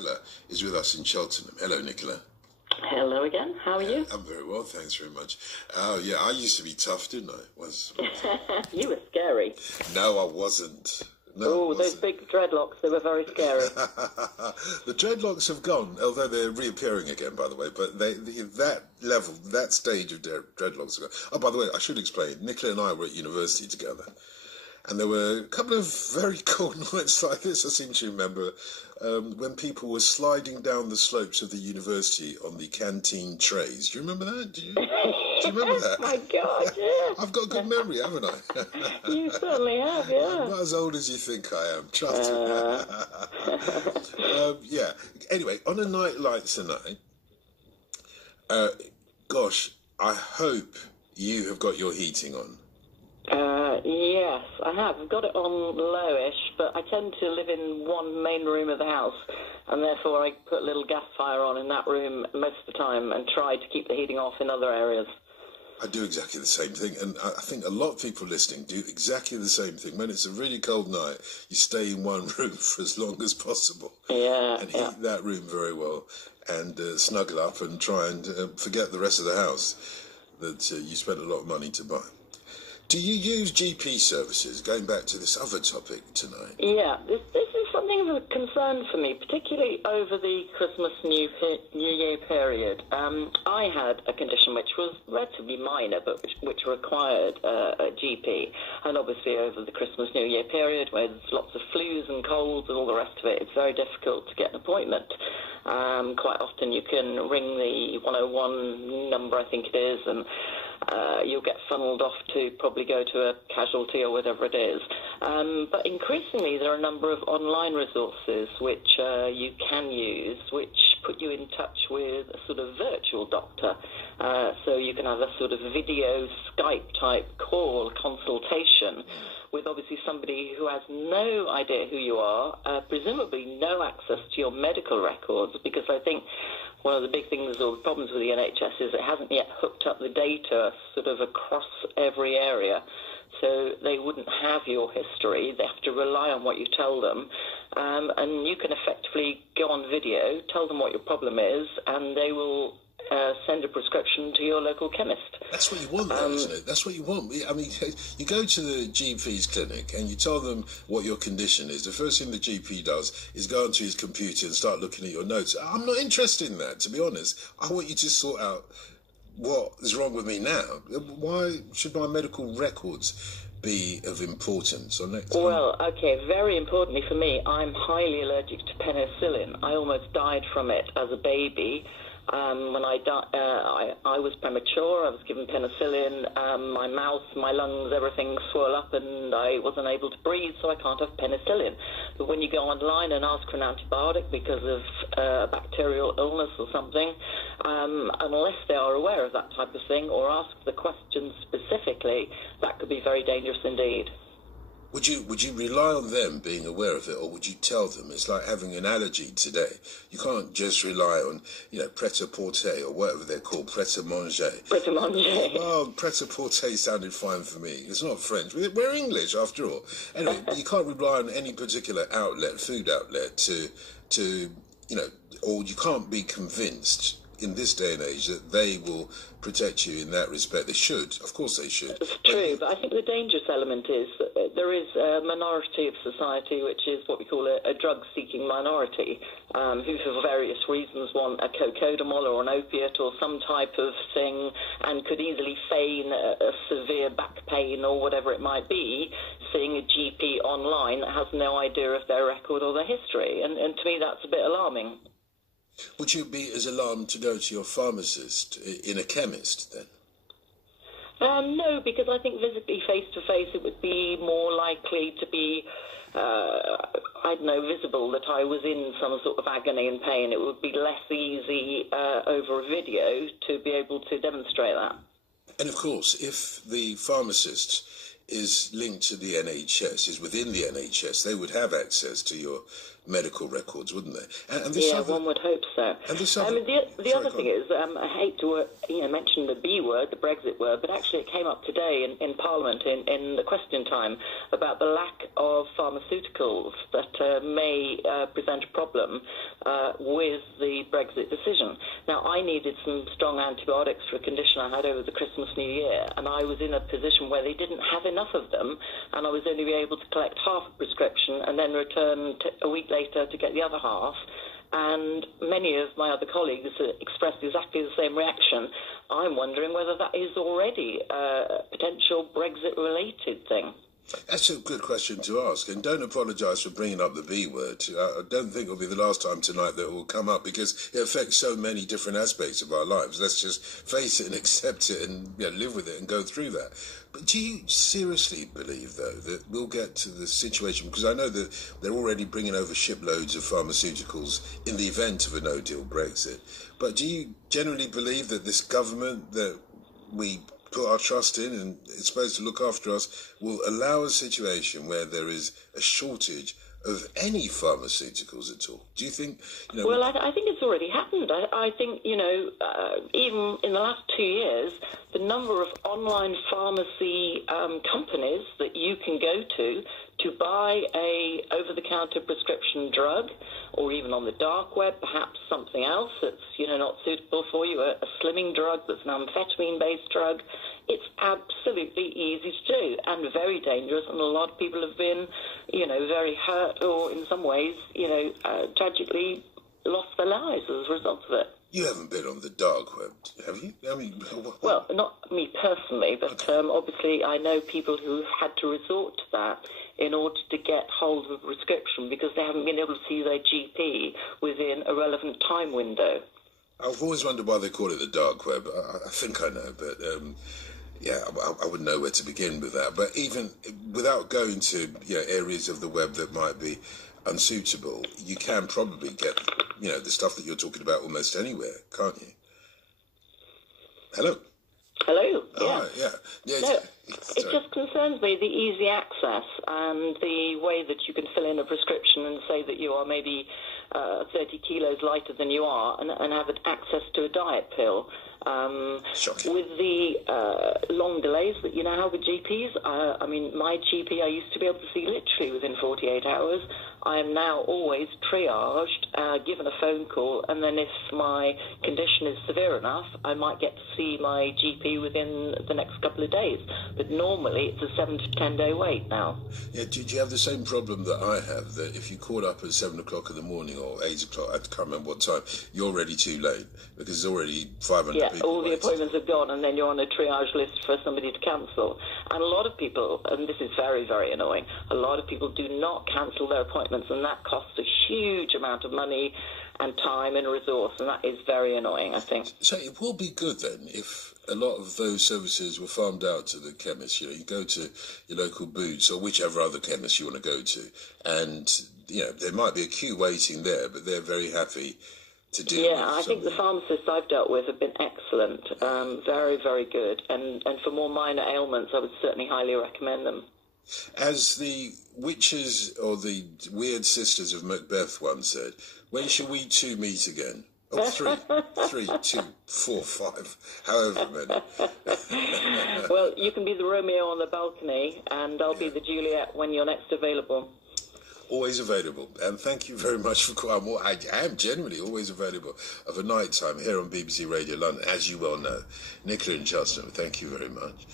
Nicola is with us in Cheltenham. Hello, Nicola. Hello again. How are you? I'm very well, thanks very much. Oh, yeah, I used to be tough, didn't I? You were scary. No, I wasn't. No, those big dreadlocks, they were very scary. The dreadlocks have gone, although they're reappearing again, by the way. But that stage of dreadlocks are gone. Oh, by the way, I should explain. Nicola and I were at university together. And there were a couple of very cold nights like this, I seem to remember, when people were sliding down the slopes of the university on the canteen trays. Do you remember that? Do you remember that? My God, yeah. I've got a good memory, haven't I? You certainly have, yeah. I'm not as old as you think I am, trust me. Yeah. Anyway, on a night like tonight, gosh, I hope you have got your heating on. Yes, I have. I've got it on lowish, but I tend to live in one main room of the house, and therefore I put a little gas fire on in that room most of the time and try to keep the heating off in other areas. I do exactly the same thing, and I think a lot of people listening do exactly the same thing. When it's a really cold night, you stay in one room for as long as possible. Yeah, and heat that room very well, and snuggle up and try and forget the rest of the house that you spent a lot of money to buy. Do you use GP services, going back to this other topic tonight? Yeah, this is something of a concern for me, particularly over the Christmas New Year period. I had a condition which was relatively minor, but which required a GP. And obviously over the Christmas New Year period, where there's lots of flus and colds and all the rest of it, it's very difficult to get an appointment. Quite often you can ring the 101 number, I think it is, and you'll get funneled off to probably go to a casualty or whatever it is. But increasingly there are a number of online resources which you can use, which put you in touch with a sort of virtual doctor. So you can have a sort of video Skype type call consultation with obviously somebody who has no idea who you are, presumably no access to your medical records, because I think one of the big things or problems with the NHS is it hasn't yet hooked up the data sort of across every area. So they wouldn't have your history. They have to rely on what you tell them. And you can effectively go on video, tell them what your problem is, and they will send a prescription to your local chemist. That's what you want, though, isn't it? That's what you want. I mean, you go to the GP's clinic and you tell them what your condition is. The first thing the GP does is go onto his computer and start looking at your notes. I'm not interested in that, to be honest. I want you to sort out what is wrong with me now. Why should my medical records be of importance? Well, okay, very importantly for me, I'm highly allergic to penicillin. I almost died from it as a baby. When I was premature, I was given penicillin, my mouth, my lungs, everything swelled up and I wasn't able to breathe, so I can't have penicillin. But when you go online and ask for an antibiotic because of bacterial illness or something, unless they are aware of that type of thing or ask the question specifically, that could be very dangerous indeed. Would you rely on them being aware of it, or would you tell them? It's like having an allergy today. You can't just rely on, pret-a-porter or whatever they're called, pret-a-manger. Pret-a-manger. Well, pret-a-porter sounded fine for me. It's not French. We're English, after all. Anyway, you can't rely on any particular outlet, food outlet, to or you can't be convinced in this day and age that they will protect you in that respect. They should. Of course they should. It's true, but I think the dangerous element is that there is a minority of society which is what we call a drug-seeking minority, who for various reasons want a cocodamol or an opiate or some type of thing and could easily feign a severe back pain or whatever it might be, seeing a GP online that has no idea of their record or their history. And to me that's a bit alarming. Would you be as alarmed to go to your pharmacist in a chemist, then? No, because I think physically face-to-face it would be more likely to be, visible that I was in some sort of agony and pain. It would be less easy over a video to be able to demonstrate that. And, of course, if the pharmacist is linked to the NHS, is within the NHS, they would have access to your medical records, wouldn't they? And yeah, one would hope so. And this I other, mean, the other thing is, I hate to mention the B word, the Brexit word, but actually it came up today in Parliament in the question time about the lack of pharmaceuticals that may present a problem with the Brexit decision. Now, I needed some strong antibiotics for a condition I had over the Christmas New Year, and I was in a position where they didn't have enough of them, and I was only able to collect half a prescription and then return a week later to get the other half. And many of my other colleagues expressed exactly the same reaction. I'm wondering whether that is already a potential Brexit-related thing. That's a good question to ask, and don't apologise for bringing up the B word. I don't think it'll be the last time tonight that it will come up, because it affects so many different aspects of our lives. Let's just face it and accept it and live with it and go through that. But do you seriously believe, though, that we'll get to the situation, because I know that they're already bringing over shiploads of pharmaceuticals in the event of a no-deal Brexit, but do you generally believe that this government that we put our trust in and it's supposed to look after us will allow a situation where there is a shortage of any pharmaceuticals at all? Do you think? Well, I think it's already happened. I think, even in the last 2 years, the number of online pharmacy companies that you can go to buy a over-the-counter prescription drug, or even on the dark web, perhaps something else that's, not suitable for you, a slimming drug that's an amphetamine-based drug. It's absolutely easy to do and very dangerous, and a lot of people have been, very hurt or in some ways, tragically lost their lives as a result of it. You haven't been on the dark web, have you? I mean, well, not me personally, but obviously I know people who've had to resort to that in order to get hold of a prescription because they haven't been able to see their GP within a relevant time window. I've always wondered why they call it the dark web. I think I know, but I wouldn't know where to begin with that. But even without going to areas of the web that might be unsuitable, you can probably get the stuff that you're talking about almost anywhere, can't you? Hello. Hello. Oh, yeah. No, it just concerns me, the easy access and the way that you can fill in a prescription and say that you are maybe 30 kilos lighter than you are and have access to a diet pill. Shocking. With the long delays that you now have with GPs, my GP I used to be able to see literally within 48 hours. I am now always triaged, given a phone call, and then if my condition is severe enough, I might get to see my GP within the next couple of days. But normally it's a 7 to 10 day wait now. Yeah, do you have the same problem that I have, that if you call up at 7 o'clock in the morning or 8 o'clock, I can't remember what time, you're already too late because there's already 500 people all the waiting. appointments are gone, and then you're on a triage list for somebody to cancel. And a lot of people, and this is very, very annoying, a lot of people do not cancel their appointments, and that costs a huge amount of money and time and resource, and that is very annoying, I think. So it will be good then if a lot of those services were farmed out to the chemists. You go to your local Boots or whichever other chemist you want to go to, and there might be a queue waiting there, but they're very happy to deal with. Yeah, I think the pharmacists I've dealt with have been excellent, very, very good, and for more minor ailments, I would certainly highly recommend them. As the witches or the weird sisters of Macbeth once said, when shall we two meet again? Oh, 3, 2, 4, 5, however many. Well, you can be the Romeo on the balcony, and I'll be the Juliet when you're next available. Always available, and thank you very much for calling. I am generally always available of a night time here on BBC Radio London, as you well know. Nicola and Justin, thank you very much.